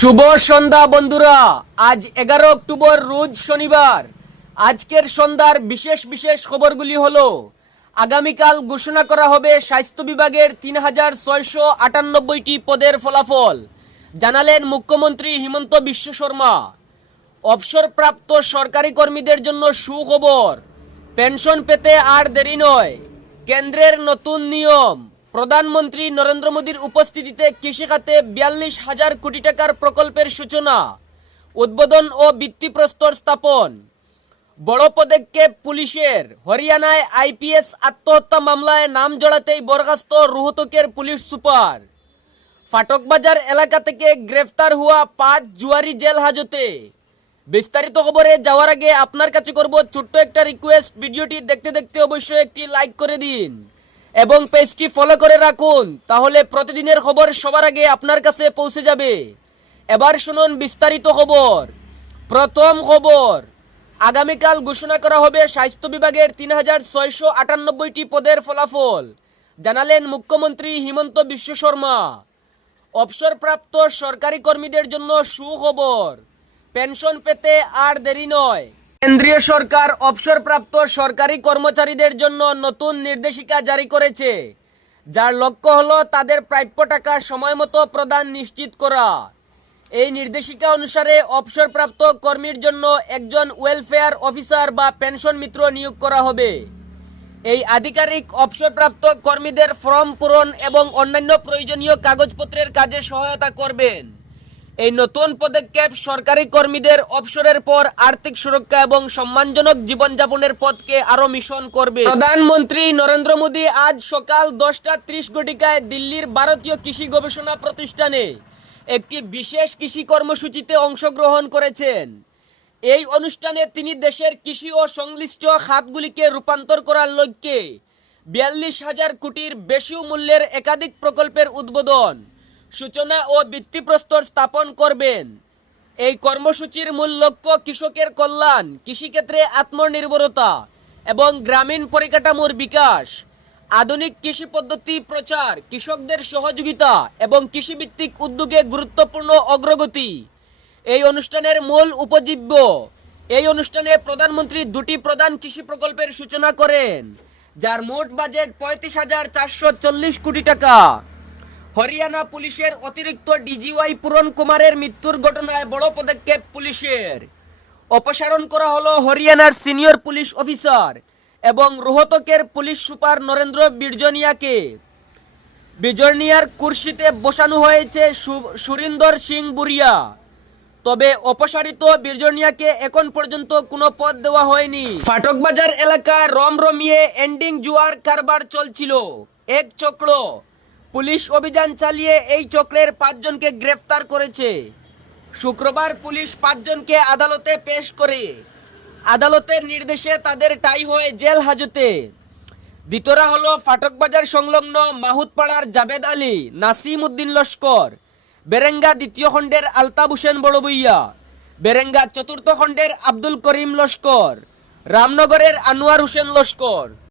শুভ সন্ধ্যা বন্ধুরা। আজ 11 অক্টোবর রোজ শনিবার। আজকের সন্ধ্যার বিশেষ বিশেষ খবরগুলি হলো, আগামীকাল ঘোষণা করা হবে স্বাস্থ্য বিভাগের 3698টি পদের ফলাফল, জানালেন মুখ্যমন্ত্রী হিমন্ত বিশ্ব শর্মা। অবসরপ্রাপ্ত সরকারি কর্মীদের জন্য সুখবর, পেনশন পেতে আর দেরি নয়। কেন্দ্রের নতুন নিয়ম, প্রধানমন্ত্রী নরেন্দ্র মোদীর উপস্থিতিতে কৃষিখাতে 42,000 কোটি টাকার প্রকল্পের সূচনা, উদ্বোধন ও ভিত্তিপ্রস্তর স্থাপন। বড় পদক্ষেপ পুলিশের, হরিয়ানায় আইপিএস আত্মহত্যা মামলায় নাম জড়াতেই বরখাস্ত রোহতকের পুলিশ সুপার। ফাটকবাজার এলাকা থেকে গ্রেফতার হওয়া 5 জুয়ারি জেল হাজতে। বিস্তারিত খবরে যাওয়ার আগে আপনার কাছে করব ছোট্ট একটা রিকোয়েস্ট, ভিডিওটি দেখতে দেখতে অবশ্যই একটি লাইক করে দিন এবং পেজটি ফলো করে রাখুন, তাহলে প্রতিদিনের খবর সবার আগে আপনার কাছে পৌঁছে যাবে। এবার শুনুন বিস্তারিত খবর। প্রথম খবর, আগামীকাল ঘোষণা করা হবে স্বাস্থ্য বিভাগের 3698টি পদের ফলাফল, জানালেন মুখ্যমন্ত্রী হিমন্ত বিশ্ব শর্মা। অবসরপ্রাপ্ত সরকারি কর্মীদের জন্য সুখবর, পেনশন পেতে আর দেরি নয়। কেন্দ্রীয় সরকার অবসরপ্রাপ্ত সরকারি কর্মচারীদের জন্য নতুন নির্দেশিকা জারি করেছে, যার লক্ষ্য হলো তাদের প্রাপ্য টাকা সময়মতো প্রদান নিশ্চিত করা। এই নির্দেশিকা অনুসারে অবসরপ্রাপ্ত কর্মীর জন্য একজন ওয়েলফেয়ার অফিসার বা পেনশন মিত্র নিয়োগ করা হবে। এই আধিকারিক অবসরপ্রাপ্ত কর্মীদের ফর্ম পূরণ এবং অন্যান্য প্রয়োজনীয় কাগজপত্রের কাজে সহায়তা করবেন। এই নতুন পদক্ষেপ সরকারি কর্মীদের অবসরের পর আর্থিক সুরক্ষা এবং সম্মানজনক জীবনযাপনের পথকে আরো মিশন করবে। প্রধানমন্ত্রী নরেন্দ্র মোদী আজ সকাল 10:30 ঘটিকায় দিল্লির ভারতীয় কৃষি গবেষণা প্রতিষ্ঠানে একটি বিশেষ কৃষি কর্মসূচিতে অংশগ্রহণ করেছেন। এই অনুষ্ঠানে তিনি দেশের কৃষি ও সংশ্লিষ্ট খাতগুলিকে রূপান্তর করার লক্ষ্যে 42,000 কোটির বেশি মূল্যের একাধিক প্রকল্পের উদ্বোধন, সূচনা ও ভিত্তিপ্রস্তর স্থাপন করবেন। এই কর্মসূচির মূল লক্ষ্য কৃষকের কল্যাণ, কৃষিক্ষেত্রে আত্মনির্ভরতা এবং গ্রামীণ পরিকাঠামোর বিকাশ, আধুনিক কৃষি পদ্ধতি প্রচার, কৃষকদের সহযোগিতা এবং কৃষিভিত্তিক উদ্যোগে গুরুত্বপূর্ণ অগ্রগতি। এই অনুষ্ঠানের মূল উপজীব্য, এই অনুষ্ঠানে প্রধানমন্ত্রী 2টি প্রধান কৃষি প্রকল্পের সূচনা করেন, যার মোট বাজেট 35,440 কোটি টাকা। হরিয়ানা পুলিশের অতিরিক্ত ডিজিওয়াই পূরণ কুমারের মৃত্যুর ঘটনায় বড় পদক্ষেপ পুলিশের। অপসারণ করা হলো হরিয়ানার সিনিয়র পুলিশ অফিসার এবং রোহতকের পুলিশ সুপার নরেন্দ্র বিজনিয়াকে। বিজনিয়ার কুর্সিতে বসানো হয়েছে সুরিন্দর সিং বুরিয়া। তবে অপসারিত বিজনিয়াকে এখন পর্যন্ত কোনো পদ দেওয়া হয়নি। ফাটকবাজার এলাকায় রমরমিয়ে এন্ডিং জুয়ার কারবার চলছিল। এক চক্র পুলিশ অভিযান চালিয়ে এই চক্রের 5 জনকে গ্রেফতার করেছে। শুক্রবার পুলিশ 5 জনকে আদালতে পেশ করে আদালতের নির্দেশে তাদের টাই হয় জেল হাজতে। দ্বিতীয়রা হলো ফাটকবাজার সংলগ্ন মাহুতপাড়ার জাবেদ আলী, নাসিম উদ্দিন লস্কর, বেরেঙ্গা 2য় খণ্ডের আলতাব হোসেন বড়বইয়া, বেরেঙ্গা 4র্থ খণ্ডের আব্দুল করিম লস্কর, রামনগরের আনোয়ার হোসেন লস্কর।